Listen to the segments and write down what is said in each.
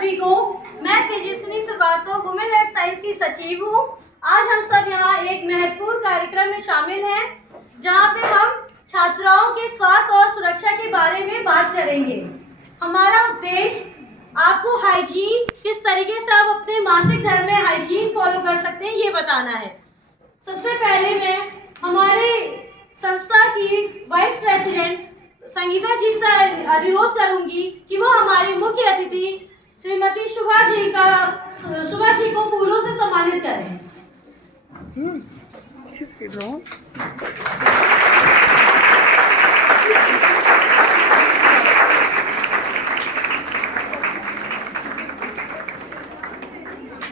सभी को। मैं Tejaswini Shrivastava women health science की सचिव हूँ। आज हम सब यहाँ एक महत्वपूर्ण कार्यक्रम में शामिल हैं, जहाँ पे हम छात्राओं के स्वास्थ्य और सुरक्षा के बारे में बात करेंगे। हमारा उद्देश्य आपको हाइजीन, किस तरीके से आप अपने मासिक धर्म में हाइजीन फॉलो कर सकते हैं, ये बताना है। सबसे पहले मैं हमारे संस्था की वाइस प्रेसिडेंट संगीता जी से अनुरोध करूंगी कि वो हमारी मुख्य अतिथि श्रीमती शुभा जी को फूलों से सम्मानित करें।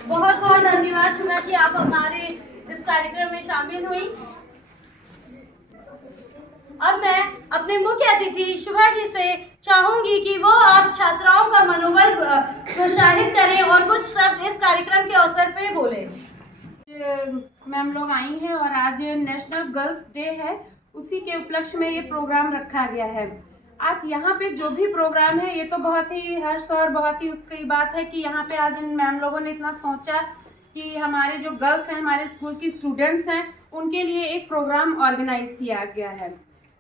बहुत बहुत धन्यवाद शुभा जी, आप हमारे इस कार्यक्रम में शामिल हुई। अब मैं अपने मुख्य अतिथि शुभा जी से चाहूंगी कि वो आप छात्राओं का मनोबल प्रोत्साहित करें और कुछ शब्द इस कार्यक्रम के अवसर पे बोलें। मैम लोग आई हैं और आज नेशनल गर्ल्स डे है, उसी के उपलक्ष्य में ये प्रोग्राम रखा गया है। आज यहाँ पे जो भी प्रोग्राम है ये तो बहुत ही हर्ष और बहुत ही उसकी बात है कि यहाँ पे आज इन मैम लोगों ने इतना सोचा कि हमारे जो गर्ल्स हैं, हमारे स्कूल की स्टूडेंट्स हैं, उनके लिए एक प्रोग्राम ऑर्गेनाइज किया गया है।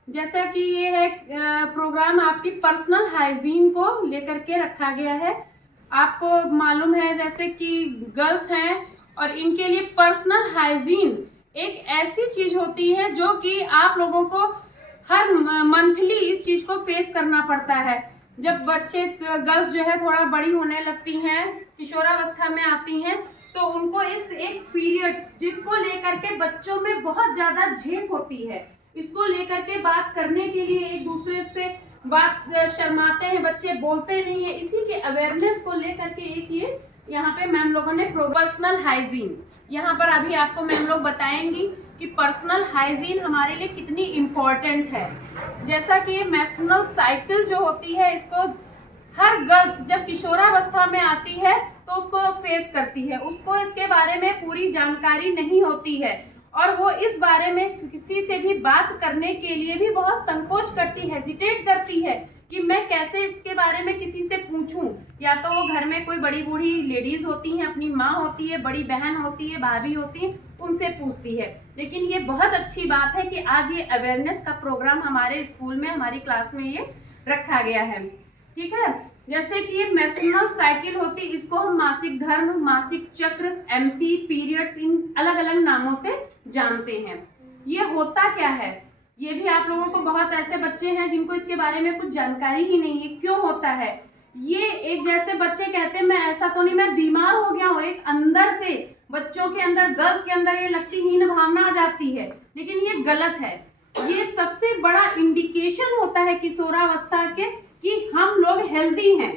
जैसा कि ये है प्रोग्राम आपकी पर्सनल हाइजीन को लेकर के रखा गया है। आपको मालूम है जैसे कि गर्ल्स हैं और इनके लिए पर्सनल हाइजीन एक ऐसी चीज होती है जो कि आप लोगों को हर मंथली इस चीज को फेस करना पड़ता है। जब बच्चे गर्ल्स जो है थोड़ा बड़ी होने लगती हैं, किशोरावस्था में आती हैं, तो उनको इस एक पीरियड्स जिसको लेकर के बच्चों में बहुत ज्यादा झेप होती है, इसको लेकर के बात करने के लिए एक दूसरे से बात शर्माते हैं, बच्चे बोलते नहीं है। इसी के अवेयरनेस को लेकर के एक ये यहाँ पे मैम लोगों ने पर्सनल हाइजीन, यहाँ पर अभी आपको मैम लोग बताएंगी कि पर्सनल हाइजीन हमारे लिए कितनी इम्पोर्टेंट है। जैसा कि मेंस्ट्रुअल साइकिल जो होती है, इसको हर गर्ल्स जब किशोरावस्था में आती है तो उसको फेस करती है, उसको इसके बारे में पूरी जानकारी नहीं होती है और वो इस बारे में किसी से भी बात करने के लिए भी बहुत संकोच करती है, हेजिटेट करती है कि मैं कैसे इसके बारे में किसी से पूछूं। या तो वो घर में कोई बड़ी बूढ़ी लेडीज होती हैं, अपनी माँ होती है, बड़ी बहन होती है, भाभी होती है, उनसे पूछती है। लेकिन ये बहुत अच्छी बात है कि आज ये अवेयरनेस का प्रोग्राम हमारे स्कूल में, हमारी क्लास में ये रखा गया है। ठीक है, जैसे कि ये मेंस्ट्रुअल साइकिल होती है, इसको हम मासिक धर्म, मासिक चक्र, MC, पीरियड्स, इन अलग अलग नामों से जानते हैं। ये होता क्या है, ये भी आप लोगों को बहुत ऐसे बच्चे हैं जिनको इसके बारे में कुछ जानकारी ही नहीं है क्यों होता है। ये एक जैसे बच्चे कहते हैं मैं ऐसा तो नहीं, मैं बीमार हो गया हूँ, एक अंदर से बच्चों के अंदर, गर्ल्स के अंदर ये लगतीहीन भावना आ जाती है, लेकिन ये गलत है। ये सबसे बड़ा इंडिकेशन होता है किशोरावस्था के कि हम लोग हेल्दी हैं,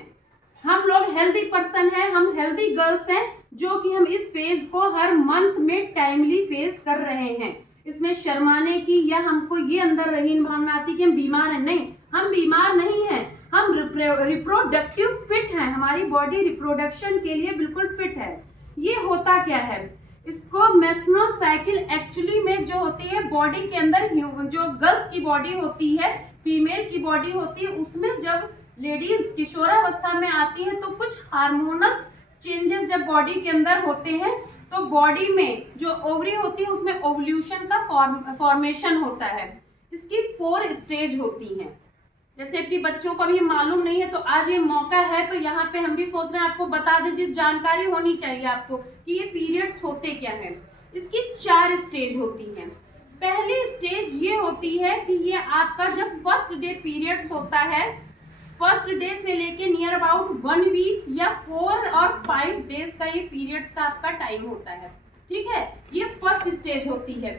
हम लोग हेल्दी पर्सन हैं, हम हेल्दी गर्ल्स हैं, जो कि हम इस फेज को हर मंथ में टाइमली फेस कर रहे हैं। इसमें शर्माने की या हमको ये अंदर रहीन भावना आती कि हम बीमार हैं, नहीं, हम बीमार नहीं हैं, हम रिप्रोडक्टिव फिट हैं, हमारी बॉडी रिप्रोडक्शन के लिए बिल्कुल फिट है। ये होता क्या है, इसको मेंस्ट्रुअल साइकिल एक्चुअली में जो होती है बॉडी के अंदर, जो गर्ल्स की बॉडी होती है, फीमेल की बॉडी होती है, उसमें जब लेडीज किशोरावस्था में आती हैं तो कुछ हार्मोनल चेंजेस जब बॉडी के अंदर होते हैं तो बॉडी में जो ओवरी होती है उसमें ओवल्यूशन का फॉर्मेशन होता है। इसकी 4 स्टेज होती हैं। जैसे कि बच्चों को भी मालूम नहीं है तो आज ये मौका है, तो यहाँ पे हम भी सोच रहे हैं आपको बता दीजिए, जानकारी होनी चाहिए आपको कि ये पीरियड्स होते क्या है। इसकी 4 स्टेज होती हैं। पहली स्टेज ये होती है कि ये आपका जब फर्स्ट डे पीरियड्स होता है, फर्स्ट डे से लेके नियर अबाउट 1 वीक या 4 और 5 डेज का ये पीरियड्स का आपका टाइम होता है। ठीक है, ये फर्स्ट स्टेज होती है।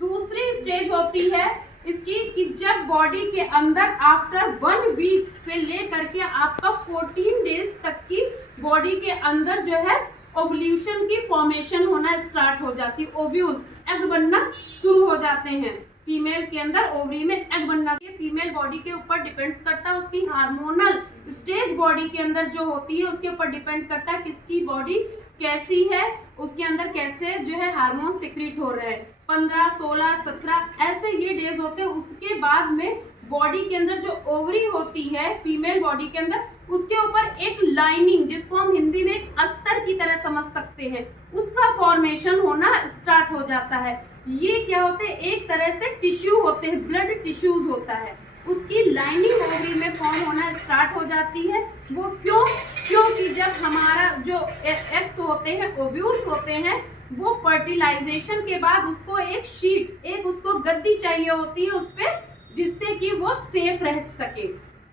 दूसरी स्टेज होती है इसकी कि जब बॉडी के अंदर आफ्टर 1 वीक से लेकर के आपका 14 डेज तक की बॉडी के अंदर जो है ओवल्यूशन की फॉर्मेशन होना स्टार्ट हो जाती है, ओव्यूल्स, एग बनना शुरू हो जाते हैं। फीमेल के अंदर ओवरी में एग बनना, फीमेल बॉडी के ऊपर डिपेंड्स करता है, उसकी हार्मोनल स्टेज बॉडी के अंदर जो होती है उसके ऊपर डिपेंड करता है किसकी बॉडी कैसी है, उसके अंदर कैसे जो है हार्मोन सिक्रीट हो रहे हैं। 15, 16, 17 ऐसे ये डेज होते हैं। उसके बाद में बॉडी के अंदर जो ओवरी होती है फीमेल बॉडी के अंदर, उसके ऊपर एक लाइनिंग, जिसको हम हिंदी में एक अस्तर की तरह समझ सकते हैं, उसका फॉर्मेशन होना स्टार्ट हो जाता है। ये क्या होते हैं, एक तरह से टिश्यू होते हैं, ब्लड टिश्यूज होता है, उसकी लाइनिंग ओवरी में फॉर्म होना स्टार्ट हो जाती है। वो क्योंकि जब हमारा जो एग्स होते हैं, ओव्यूल्स होते हैं, वो फर्टिलाइजेशन के बाद उसको एक शीट, एक उसको गद्दी चाहिए होती है उस पे, जिससे कि वो सेफ रह सके।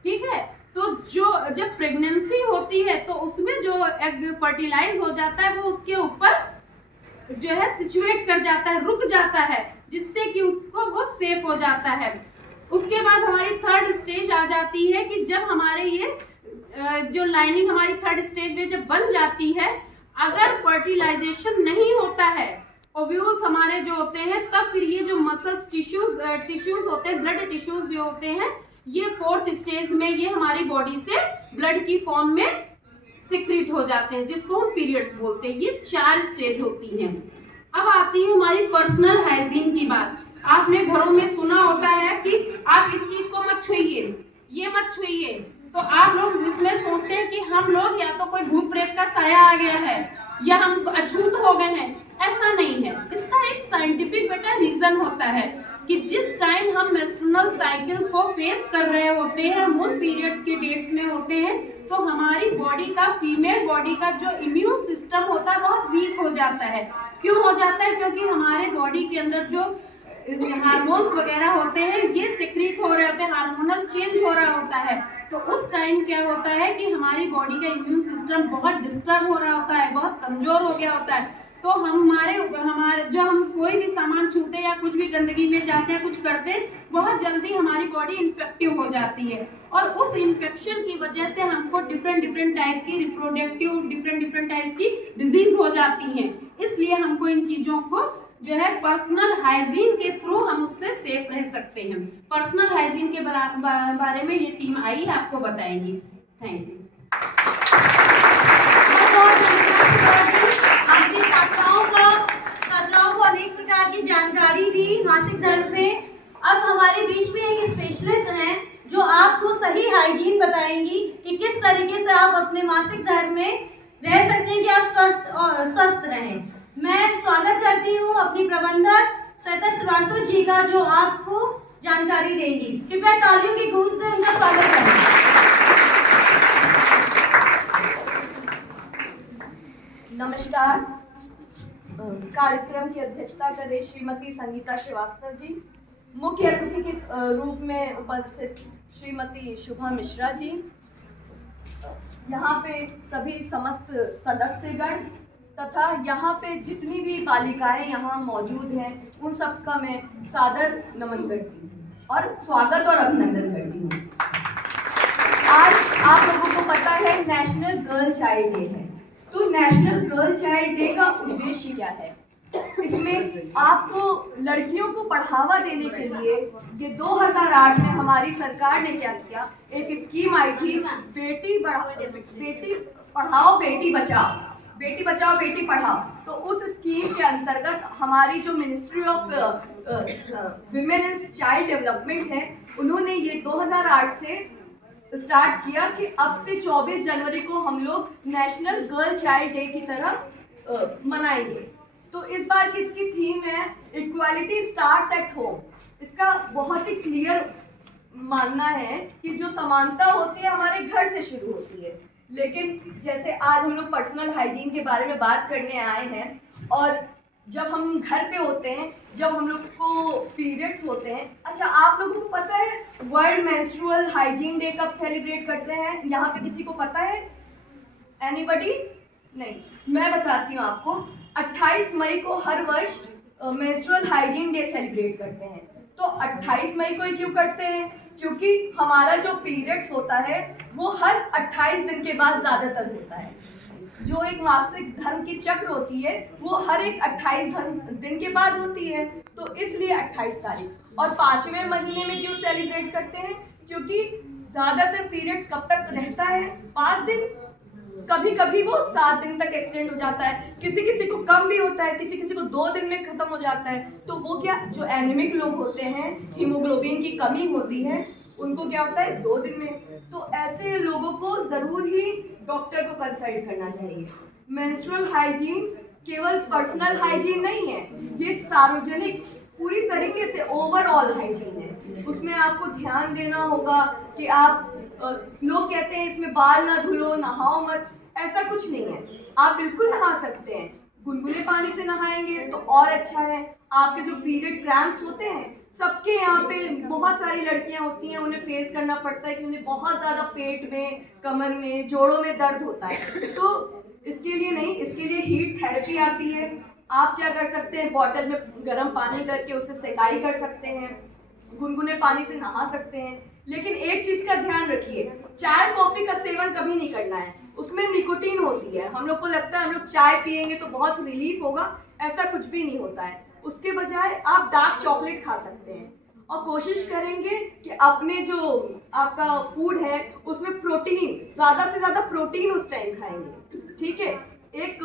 ठीक है, तो जब प्रेगनेंसी होती है तो उसमें जो एग फर्टिलाइज हो जाता है वो उसके ऊपर जो है सिचुएट कर जाता है, रुक जाता है, जिससे कि उसको वो सेफ हो जाता है। उसके बाद हमारी थर्ड स्टेज आ जाती है कि जब हमारे ये जो लाइनिंग हमारी थर्ड स्टेज में जब बन जाती है, अगर फर्टिलाइजेशन नहीं होता है, ओव्यूल्स हमारे जो होते हैं, तब फिर ये जो मसल्स टिश्यूज होते हैं, ब्लड टिश्यूज जो होते हैं, ये फोर्थ स्टेज में ये हमारी बॉडी से ब्लड की फॉर्म में सिक्रीट हो जाते हैं, जिसको हम पीरियड्स बोलते हैं। ये 4 स्टेज होती हैं। अब आती है हमारी पर्सनल हाइजीन की बात। आपने घरों में सुना होता है कि आप इस चीज को मत छुइए, ये मत छुइए, तो आप लोग इसमें सोचते हैं कि हम लोग या तो कोई भूत प्रेत का साया आ गया है या हम अछूत हो गए हैं। ऐसा नहीं है। इसका एक साइंटिफिक बेटा रीजन होता है कि जिस टाइम हम मेंस्ट्रुअल साइकिल को फेस कर रहे होते हैं, हम उन पीरियड्स के डेट्स में होते हैं, तो हमारी बॉडी का, फीमेल बॉडी का जो इम्यून सिस्टम होता है बहुत वीक हो जाता है। क्यों हो जाता है? क्योंकि हमारे बॉडी के अंदर जो हार्मोन्स वगैरह होते हैं ये सिक्रीट हो रहे होते हैं, हार्मोनल चेंज हो रहा होता है। तो उस टाइम क्या होता है कि हमारी बॉडी का इम्यून सिस्टम बहुत डिस्टर्ब हो रहा होता है, बहुत कमजोर हो गया होता है। तो हमारे जो हम कोई भी सामान छूते या कुछ भी गंदगी में जाते हैं, कुछ करते हैं, बहुत जल्दी हमारी बॉडी इन्फेक्टिव हो जाती है, और उस इन्फेक्शन की वजह से हमको डिफरेंट टाइप की रिप्रोडक्टिव डिफरेंट टाइप की डिजीज हो जाती हैं। इसलिए हमको इन चीजों को जो है पर्सनल हाइजीन के थ्रू हम उससे सेफ रह सकते हैं। पर्सनल हाइजीन के बारे में ये टीम आई है, आपको बताएंगी। Thank you. आपने छात्राओं को अनेक प्रकार की जानकारी दी मासिक धर्म पे। अब हमारे बीच में एक स्पेशलिस्ट हैं जो आपको सही हाइजीन बताएंगी कि किस तरीके से आप अपने मासिक धर्म में रह सकते हैं कि आप स्वस्थ रहें। मैं स्वागत करती हूँ अपनी प्रबंधक श्वेता श्रीवास्तव जी का, जो आपको जानकारी देंगी। कृपया तालियों की गूंज से उनका स्वागत करें। नमस्कार। कार्यक्रम की अध्यक्षता कर रही श्रीमती संगीता श्रीवास्तव जी, मुख्य अतिथि के रूप में उपस्थित श्रीमती शुभा मिश्रा जी, यहाँ पे सभी समस्त सदस्यगण तथा यहाँ पे जितनी भी बालिकाएं यहाँ मौजूद हैं, उन सबका मैं सादर नमन करती हूँ और स्वागत और अभिनंदन करती हूँ। आज आप लोगों को पता है नेशनल गर्ल चाइल्ड डे है, तो नेशनल गर्ल चाइल्ड डे का उद्देश्य क्या है? इसमें आपको लड़कियों को बढ़ावा देने के लिए ये 2008 में हमारी सरकार ने क्या किया, एक स्कीम आई थी, बेटी पढ़ाओ बेटी बचाओ, बेटी बचाओ बेटी पढ़ाओ। तो उस स्कीम के अंतर्गत हमारी जो ministry of women and child development है, उन्होंने ये 2008 से स्टार्ट किया कि अब से 24 जनवरी को हम लोग नेशनल गर्ल चाइल्ड डे की तरह मनाएंगे। तो इस बार की इसकी थीम है इक्वालिटी स्टार्ट्स एट होम। इसका बहुत ही क्लियर मानना है कि जो समानता होती है हमारे घर से शुरू होती है। लेकिन जैसे आज हम लोग पर्सनल हाइजीन के बारे में बात करने आए हैं, और जब हम घर पे होते हैं, जब हम लोग को पीरियड्स होते हैं, अच्छा आप लोगों को पता है वर्ल्ड मेंस्ट्रुअल हाइजीन डे कब सेलिब्रेट करते हैं? यहाँ पे किसी को पता है? एनीबडी? नहीं, मैं बताती हूँ आपको। 28 मई को हर वर्ष मेंस्ट्रुअल हाइजीन डे सेलिब्रेट करते हैं। तो 28 मई को क्यों करते हैं? क्योंकि हमारा जो पीरियड्स होता है वो हर 28 दिन के बाद ज़्यादातर होता है। जो एक मासिक धर्म की चक्र होती है वो हर एक 28 दिन के बाद होती है। तो इसलिए 28 तारीख। और 5वें महीने में क्यों सेलिब्रेट करते हैं? क्योंकि ज़्यादातर पीरियड्स कब तक रहता है? 5 दिन, कभी कभी वो 7 दिन तक एक्सटेंड हो जाता है, किसी किसी को कम भी होता है, किसी किसी को 2 दिन में खत्म हो जाता है। तो वो क्या, जो एनीमिक लोग होते हैं, हीमोग्लोबिन की कमी होती है, उनको क्या होता है 2 दिन में। तो ऐसे लोगों को ज़रूर ही डॉक्टर को कंसल्ट करना चाहिए। मेंस्ट्रुअल हाइजीन केवल पर्सनल हाइजीन नहीं है, ये सार्वजनिक पूरी तरीके से ओवरऑल हाइजीन है। उसमें आपको ध्यान देना होगा कि आप लोग कहते हैं इसमें बाल ना धुलो, नहाओ मत, ऐसा कुछ नहीं है। आप बिल्कुल नहा सकते हैं, गुनगुने पानी से नहाएंगे तो और अच्छा है। आपके जो पीरियड क्रैम्प्स होते हैं, सबके यहाँ पे बहुत सारी लड़कियां होती हैं, उन्हें फेस करना पड़ता है कि उन्हें बहुत ज़्यादा पेट में, कमर में, जोड़ों में दर्द होता है। तो इसके लिए नहीं, इसके लिए हीट थेरेपी आती है। आप क्या कर सकते हैं, बॉटल में गर्म पानी करके उससे सेकाई कर सकते हैं, गुनगुने पानी से नहा सकते हैं। लेकिन एक चीज़ का ध्यान रखिए, चाय कॉफ़ी का सेवन कभी नहीं करना है, उसमें निकोटीन होती है। हम लोग को लगता है हम लोग चाय पियेंगे तो बहुत रिलीफ होगा, ऐसा कुछ भी नहीं होता है। उसके बजाय आप डार्क चॉकलेट खा सकते हैं और कोशिश करेंगे कि अपने जो आपका फूड है उसमें प्रोटीन, ज़्यादा से ज़्यादा प्रोटीन उस टाइम खाएंगे, ठीक है। एक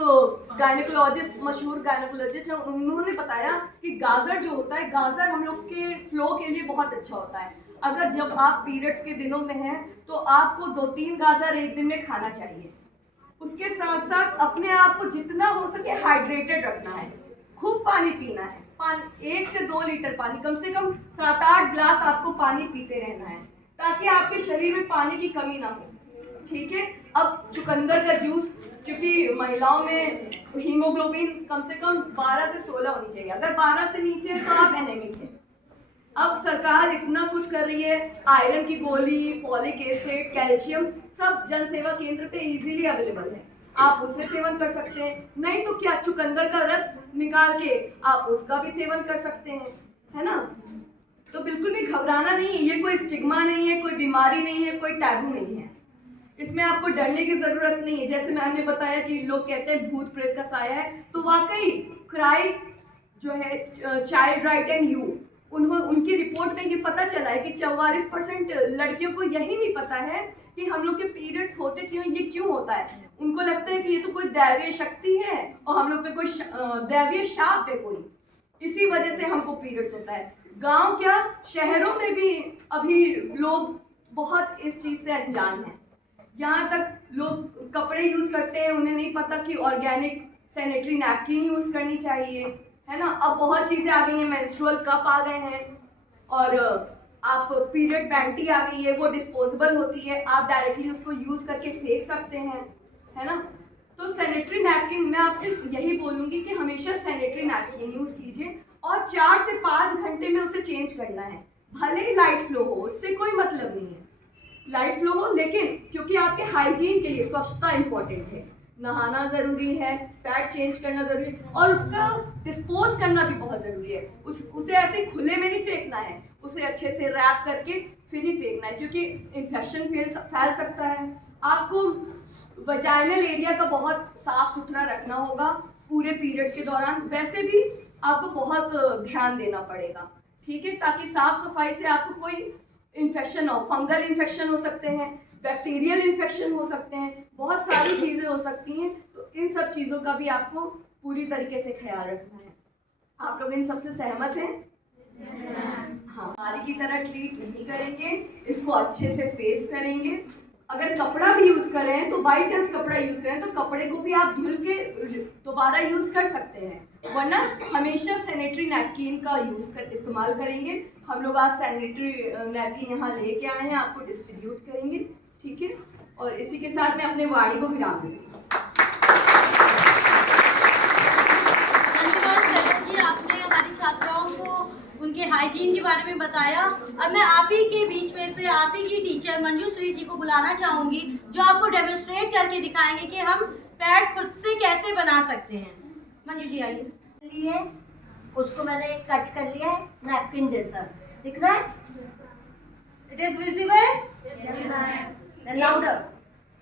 गायनेकोलॉजिस्ट, मशहूर गायनेकोलॉजिस्ट है, उन्होंने बताया कि गाजर जो होता है, गाजर हम लोग के फ्लो के लिए बहुत अच्छा होता है। अगर जब आप पीरियड्स के दिनों में हैं तो आपको 2-3 गाजर एक दिन में खाना चाहिए। उसके साथ साथ अपने आप को जितना हो सके हाइड्रेटेड रखना है, खूब पानी पीना है। 1 से 2 लीटर पानी, कम से कम 7-8 ग्लास आपको पानी पीते रहना है, ताकि आपके शरीर में पानी की कमी ना हो, ठीक है। अब चुकंदर का जूस, क्योंकि महिलाओं में हीमोग्लोबिन कम से कम 12 से 16 होनी चाहिए, अगर 12 से नीचे है तो आप एनेमिक हैं। अब सरकार इतना कुछ कर रही है, आयरन की गोली, फॉलिक एसिड, कैल्शियम सब जन सेवा केंद्र पे इजीली अवेलेबल है, आप उससे सेवन कर सकते हैं। नहीं तो क्या, चुकंदर का रस निकाल के आप उसका भी सेवन कर सकते हैं, है ना। तो बिल्कुल भी घबराना नहीं है, ये कोई स्टिग्मा नहीं है, कोई बीमारी नहीं है, कोई टैबू नहीं है, इसमें आपको डरने की ज़रूरत नहीं है। जैसे मैम ने बताया कि लोग कहते हैं भूत प्रेत का साया है, तो वाकई क्राई जो है चाइल्ड राइट एंड यू, उनकी रिपोर्ट में ये पता चला है कि 44% लड़कियों को यही नहीं पता है कि हम लोग के पीरियड्स होते क्यों, ये क्यों होता है। उनको लगता है कि ये तो कोई दैवीय शक्ति है और हम लोग पे कोई दैवीय शाप है कोई, इसी वजह से हमको पीरियड्स होता है। गांव क्या, शहरों में भी अभी लोग बहुत इस चीज़ से अनजान हैं। यहाँ तक लोग कपड़े यूज़ करते हैं, उन्हें नहीं पता कि ऑर्गेनिक सैनिटरी नैपकिन यूज़ करनी चाहिए, है ना। अब बहुत चीज़ें आ गई हैं, मेंस्ट्रुअल कप आ गए हैं, और आप पीरियड पैंटी आ गई है, वो डिस्पोजेबल होती है, आप डायरेक्टली उसको यूज़ करके फेंक सकते हैं, है ना। तो सैनिटरी नैपकिन, मैं आपसे यही बोलूँगी कि हमेशा सैनिटरी नैपकिन यूज़ कीजिए और 4 से 5 घंटे में उसे चेंज करना है। भले ही लाइट फ्लो हो, उससे कोई मतलब नहीं है, लाइट फ्लो हो, लेकिन क्योंकि आपके हाइजीन के लिए स्वच्छता इंपॉर्टेंट है, नहाना ज़रूरी है, पैड चेंज करना ज़रूरी है, और उसका डिस्पोज करना भी बहुत ज़रूरी है। उसे ऐसे खुले में नहीं फेंकना है, उसे अच्छे से रैप करके फिर ही फेंकना है, क्योंकि इन्फेक्शन फैल सकता है। आपको वजाइनल एरिया का बहुत साफ सुथरा रखना होगा पूरे पीरियड के दौरान, वैसे भी आपको बहुत ध्यान देना पड़ेगा, ठीक है, ताकि साफ सफाई से आपको कोई इन्फेक्शन हो। फंगल इन्फेक्शन हो सकते हैं, बैक्टीरियल इन्फेक्शन हो सकते हैं, बहुत सारी चीज़ें हो सकती हैं। तो इन सब चीज़ों का भी आपको पूरी तरीके से ख्याल रखना है। आप लोग इन सबसे सहमत हैं? हाँ, बीमारी की तरह ट्रीट नहीं करेंगे, इसको अच्छे से फेस करेंगे। अगर कपड़ा भी यूज़ करें तो बाई चांस कपड़ा यूज़ करें तो कपड़े को भी आप धुल के दोबारा यूज़ कर सकते हैं, वरना हमेशा सैनिटरी नैपकिन का इस्तेमाल करेंगे। हम लोग आज सैनिटरी नैपकिन यहाँ लेके आए हैं, आपको डिस्ट्रीब्यूट करेंगे, ठीक है। और इसी के साथ मैं अपने वाणी को विराम दूँगी। धन्यवाद श्वेता जी, आपने हमारी छात्राओं को उनके हाइजीन के बारे में बताया। अब मैं आप ही के बीच में से आप ही की टीचर मंजूश्री जी को बुलाना चाहूँगी, जो आपको डेमोन्स्ट्रेट करके दिखाएंगे कि हम पैड खुद से कैसे बना सकते हैं। मंजू जी आइए। लिए उसको मैंने कट कर लिया है, नैपकिन जैसा दिख रहा है। It is visible, louder.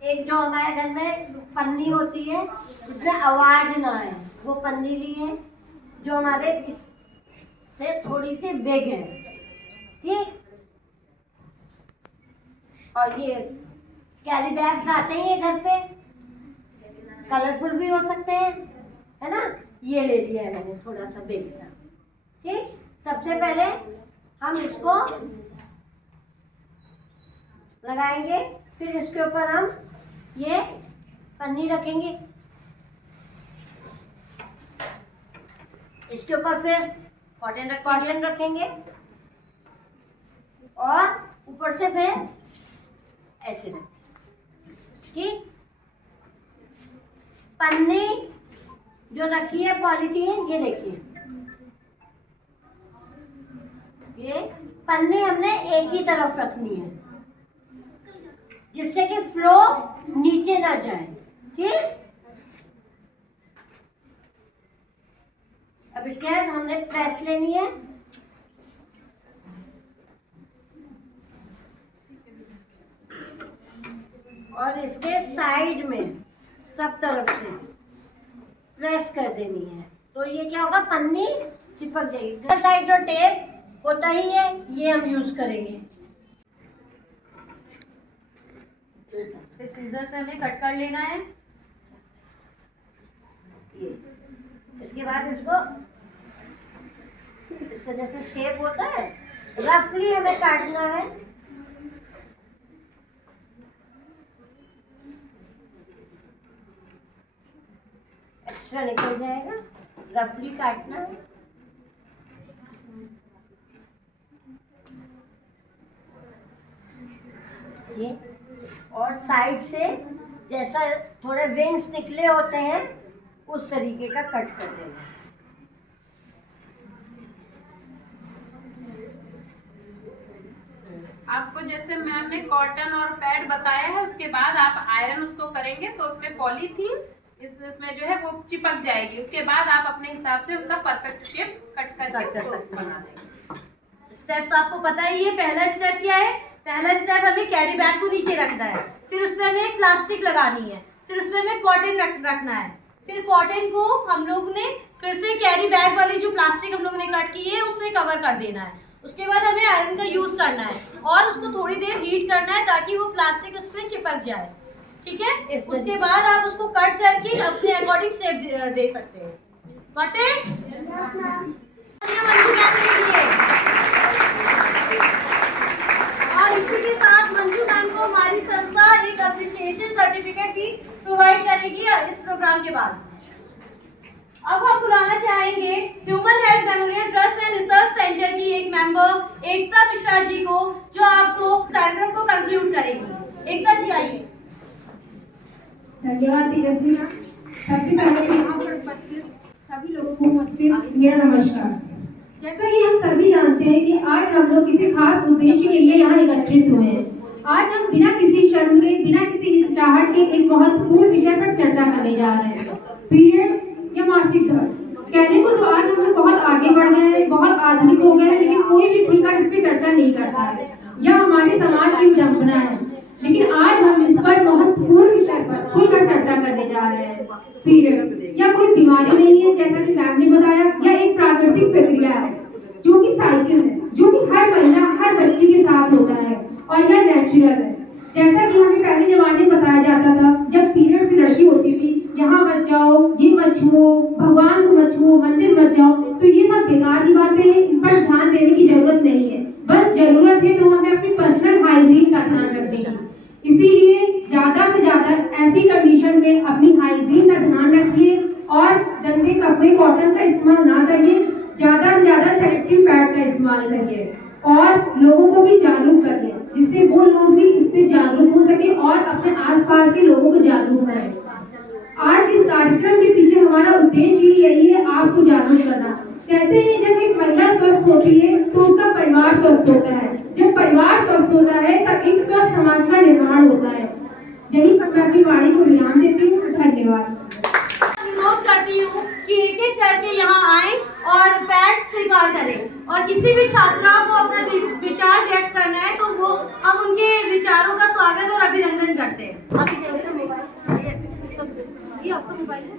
एक जो हमारे घर में पन्नी होती है उसमें आवाज ना आए, वो पन्नी ली है जो हमारे इससे थोड़ी सी बिग है, ठीक। और ये कैरी बैग्स आते हैं घर पे, कलरफुल भी हो सकते हैं, है ना। ये ले लिया है मैंने थोड़ा सा बिग सा, ठीक। सबसे पहले हम इसको लगाएंगे। फिर इसके ऊपर हम ये पन्नी रखेंगे, इसके ऊपर फिर कॉटन रखेंगे और ऊपर से फिर ऐसे रखेंगे। ठीक, पन्नी जो रखी है पॉलीथीन, ये देखिए, ये पन्नी हमने एक ही तरफ रखनी है जिससे कि फ्लो नीचे ना जाए। ठीक, अब इसके बाद हमने प्रेस लेनी है। और इसके साइड में सब तरफ से प्रेस कर देनी है, तो ये क्या होगा, पन्नी चिपक जाएगी। साइड जो टेप होता ही है, ये हम यूज करेंगे। फिर सीजर से हमें कट कर लेना है। ये इसके बाद इसको, इसका जैसे शेप होता है रफली हमें काटना है। एक्स्ट्रा निकल जाएगा, रफली काटना है। ये और साइड से जैसा थोड़े विंग्स निकले होते हैं उस तरीके का कट कर देना। आपको जैसे मैम ने कॉटन और पैड बताया है, उसके बाद आप आयरन उसको करेंगे तो उसमें पॉलीथीन इसमें जो है वो चिपक जाएगी। उसके बाद आप अपने हिसाब से उसका परफेक्ट शेप कट करके कर सकते बना हैं। लेंगे। स्टेप्स आपको पता ही है। पहला स्टेप क्या है? पहला स्टेप हमें कैरी बैग को नीचे रखना है, फिर उसमें हमें प्लास्टिक लगानी है, फिर उसमें हमें कॉटन रखना है, फिर कॉटन को हम लोग ने फिर से कैरी बैग वाली जो प्लास्टिक हम लोग ने कट की है उससे कवर कर देना है। उसके बाद हमें आयरन का यूज करना है और उसको थोड़ी देर हीट करना है ताकि वो प्लास्टिक उस पर चिपक जाए। ठीक है, उसके बाद आप उसको कट करके अपने अकॉर्डिंग शेप दे सकते हो। कॉटन और इसी के साथ मंजू मैम को हमारी संस्था एक अप्रिशिएशन सर्टिफिकेट भी प्रोवाइड करेगी इस प्रोग्राम के बाद। अब हम बुलाना चाहेंगे human health memorial trust and research centre की एक मेंबर एकता मिश्रा जी को, जो आपको कार्यक्रम को कंक्लूड करेगी। एकता जी आइए। धन्यवाद तेजस्वी मैम। सबसे पहले यहाँ पर उपस्थित सभी लोगों को मेरा नमस्कार। जैसा कि हम सभी जानते हैं कि आज हम लोग किसी खास उद्देश्य के लिए यहाँ एकत्रित हुए हैं। आज हम बिना किसी शर्म के, बिना किसी हिचकिचाहट के एक महत्वपूर्ण विषय पर चर्चा करने जा रहे हैं, पीरियड या मासिक धर्म। कहने को तो आज हम लोग बहुत आगे बढ़ गए हैं, बहुत आधुनिक हो गए हैं, लेकिन कोई भी खुलकर इस पर चर्चा नहीं करता है। यह हमारे समाज की विडंबना है। लेकिन आज हम इस पर महत्वपूर्ण विषय पर खुलकर चर्चा करने जा रहे हैं। पीरियड यह कोई बीमारी नहीं है, जैसा कि मैम ने बताया, यह एक प्राकृतिक प्रक्रिया है जो कि साइकिल है, जो कि हर महिला, हर बच्ची के साथ होता है और यह नेचुरल है। जैसा कि हमें पहले जमाने में बताया जाता था, जब पीरियड से लड़की होती थी, यहाँ मत जाओ, ये मत छुओ, भगवान को मत छुओ, मंदिर मत जाओ, तो ये सब बेकार की बातें हैं, इन पर ध्यान देने की जरूरत नहीं है। बस जरूरत है तो हमें अपनी पर्सनल हाइजीन का ध्यान रखने की। इसीलिए ज्यादा से ज्यादा ऐसी कंडीशन में अपनी हाइजीन का ध्यान रखिए और गंदे कपड़े, कॉटन का इस्तेमाल ना करिए। ज्यादा से ज्यादा सेलेक्टिव पैड का इस्तेमाल करिए और लोगों को भी जागरूक करिए, जिससे वो लोग भी इससे जागरूक हो सके और अपने आसपास के लोगों को जागरूक करें। आज इस कार्यक्रम के पीछे हमारा उद्देश्य ही यही है, आपको जागरूक करना। कहते हैं जब एक महिला स्वस्थ होती है तो उसका परिवार स्वस्थ होता है, जब परिवार स्वस्थ होता है तब एक स्वस्थ समाज का निर्माण होता है। यही पर मैं अपनी वाणी को विराम देती हूँ। धन्यवाद। अनुरोध करती हूँ कि एक एक करके यहाँ आए और पैड स्वीकार करें और किसी भी छात्रा को अपना विचार व्यक्त करना है तो वो हम उनके विचारों का स्वागत और अभिनंदन करते हैं। ये आपका मोबाइल है?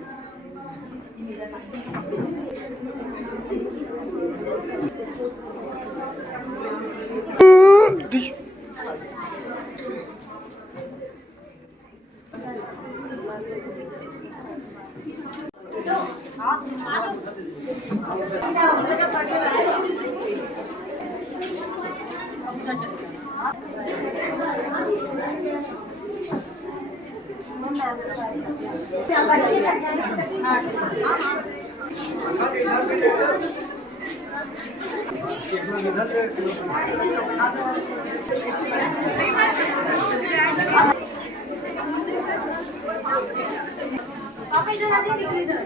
पापा इधर आ जाइए, निकलिए इधर।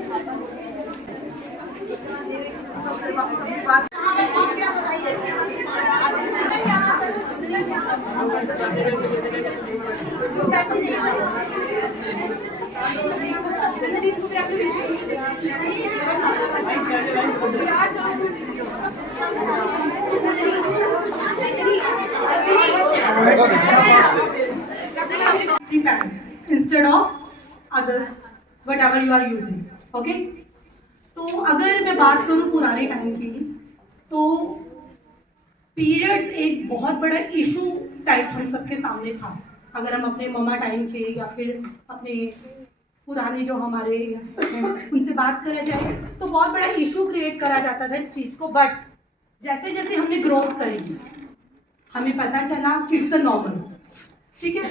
pants instead of other whatever you are using. Okay? तो अगर मैं बात करूँ पुराने टाइम की, तो पीरियड्स एक बहुत बड़ा इशू टाइप हम सबके सामने था। अगर हम अपने मम्मा टाइम के या फिर अपने पुराने जो हमारे हैं उनसे बात करा जाए तो बहुत बड़ा इशू क्रिएट करा जाता था इस चीज़ को। बट जैसे जैसे हमने ग्रोथ करी हमें पता चला कि इट्स अ नॉर्मल, ठीक है।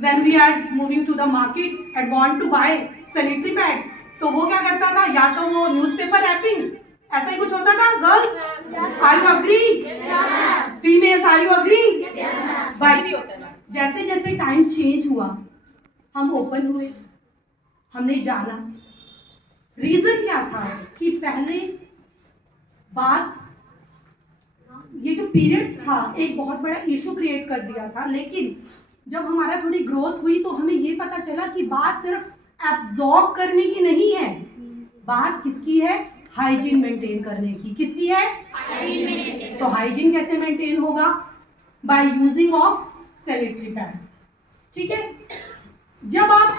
When we are moving to the market and want to buy sanitary pad, तो वो क्या करता था, या तो वो न्यूज़पेपर रैपिंग ऐसा ही कुछ होता था। Girls are you agree? Females are you agree? But जैसे जैसे टाइम चेंज हुआ हम ओपन हुए, हमने जाना रीजन क्या था कि पहले बात ये जो पीरियड्स था एक बहुत बड़ा इशू क्रिएट कर दिया था। लेकिन जब हमारा थोड़ी ग्रोथ हुई तो हमें ये पता चला कि बात सिर्फ एब्जॉर्ब करने की नहीं है, बात किसकी है, हाइजीन मेंटेन करने की। किसकी है? हाइजीन। तो हाइजीन कैसे मेंटेन होगा? By using of sanitary pad, ठीक है। जब आप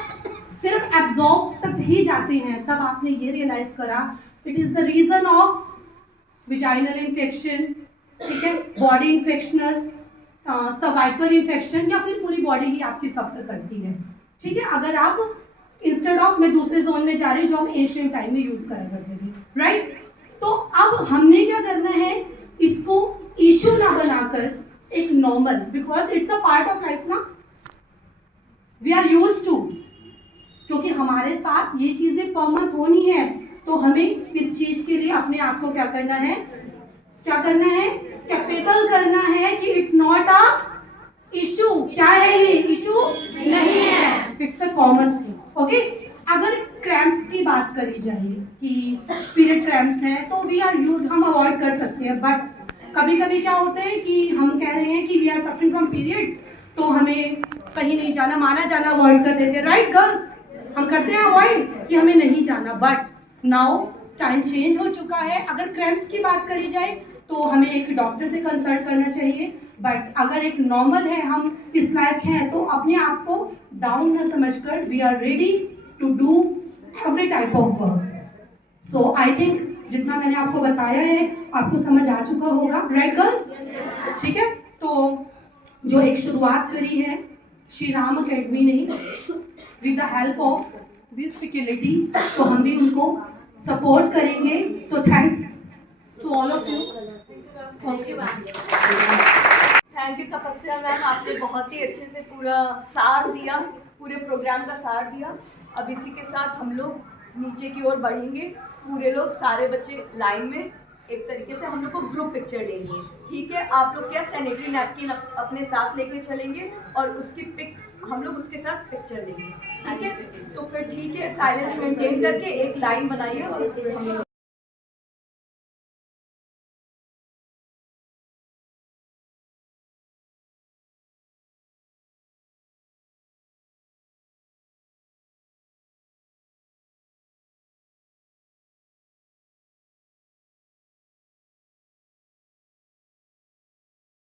सिर्फ एब्जॉर्ब तक ही जाते हैं तब आपने ये रियलाइज करा it is the reason of vaginal infection, ठीक है, बॉडी इन्फेक्शनल, सर्वाइकल इन्फेक्शन, या फिर पूरी बॉडी ही आपकी सफर करती है, ठीक है। अगर आप इंस्टेड ऑफ, मैं दूसरे जोन में जा रही हूँ जो हम एशियन टाइम में यूज करा करते थे, राइट। तो अब हमने क्या करना है, इसको इश्यू ना बनाकर एक normal, because it's a part of life ना, वी आर यूज टू, क्योंकि हमारे साथ ये चीजें परमनेंट होनी है, तो हमें इस चीज के लिए अपने आप को क्या करना है, कैपेबल करना है कि इट्स नॉट अ इशू। क्या है ये? इशू नहीं है, it's a common thing. Okay, अगर क्रैम्प्स की बात करी जाए कि पीरियड क्रैम्प्स हैं तो वी आर यूज, हम अवॉइड कर सकते हैं। बट कभी कभी क्या होता है कि हम कह रहे हैं कि we are suffering from period, तो हमें कहीं नहीं जाना, माना जाना अवॉइड कर देते हैं, राइट गर्ल्स? हम करते हैं अवॉइड कि हमें नहीं जाना। बट नाउ टाइम चेंज हो चुका है। अगर क्रैम्प्स की बात करी जाए तो हमें एक डॉक्टर से कंसल्ट करना चाहिए। बट अगर एक नॉर्मल है, हम इस लायक हैं, तो अपने आप को डाउन न समझकर we are ready to do every type of work. So I think जितना मैंने आपको बताया है आपको समझ आ चुका होगा, राइट गर्ल्स? ठीक है, तो जो एक शुरुआत करी है श्री राम अकेडमी ने with the help of this facility, तो हम भी उनको सपोर्ट करेंगे। So thanks to all of you. Thank you Tapasya ma'am, आपने बहुत ही अच्छे से पूरा सार दिया, पूरे प्रोग्राम का सार दिया। अब इसी के साथ हम लोग नीचे की ओर बढ़ेंगे, पूरे लोग, सारे बच्चे लाइन में एक तरीके से हम लोग को ग्रुप पिक्चर लेंगे, ठीक है। आप लोग क्या सैनिटरी नैपकिन अपने साथ लेके चलेंगे और उसकी पिक हम लोग उसके साथ पिक्चर लेंगे, ठीक है। तो फिर ठीक है, साइलेंस मेंटेन करके एक लाइन बनाइए और हम लोग